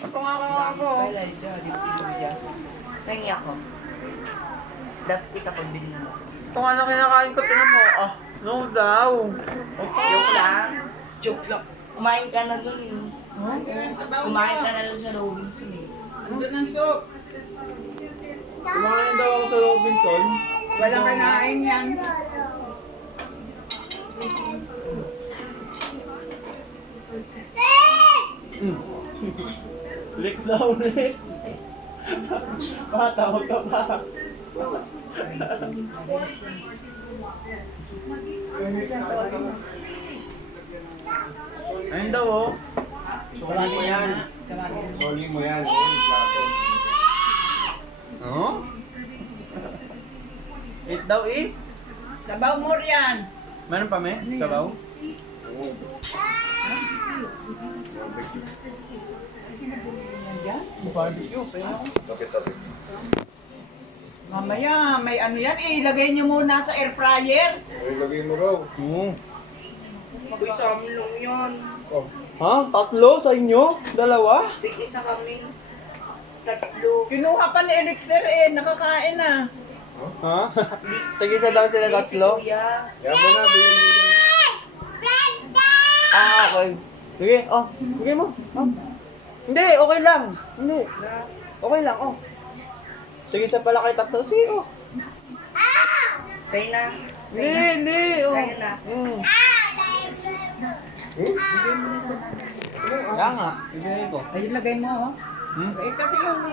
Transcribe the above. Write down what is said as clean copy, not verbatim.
Ito nga ako. Wala dyan, di ba dyan? Pahingi ako. Dapat kita pag bilhin mo. Ito nga lang kinakain ko, tinan mo. Ah, no daw. Joke lang. Joke lang. Kumain ka na dun eh. Kumain ka na dun sa Robinson eh. Andun ang soup. Kumain daw ako sa Robinson. Walang kanain yan. Lick daw, lick. Tawag ka pa. Ayun daw oh. Soli mo yan. Soli mo yan. Yung plato. Oh? Eat daw, eat. Sabaw mo yan. Meron pa, me? Sabaw? Barbecue, pero... Mamaya, may ano yan eh. Ilagay nyo muna sa air fryer. Ay, lagay mo raw. Mm. Uy, sa amin lang yan. Oh. Ha? Tatlo sa inyo? Dalawa? Tig-isa kami. Tatlo. Kinuha pa ni Elixir eh. Nakakain na. Ha? Tag-isa daw sila tatlo? Si Kuya. Yan mo na, bilhin mo yan. Ah, okay. Sige, oh. Sige mo. Oh. Hindi, okay lang. Hindi. Okay lang, oh. Sige sa pala kay tatlo. Sige, oh. Sa'yo na. Hindi, hindi. Oh. Sa'yo na. Mm. Hmm? Kaya nga. Bibigay ko. Ayun, lagay mo oh. Hmm? Eh kasi yung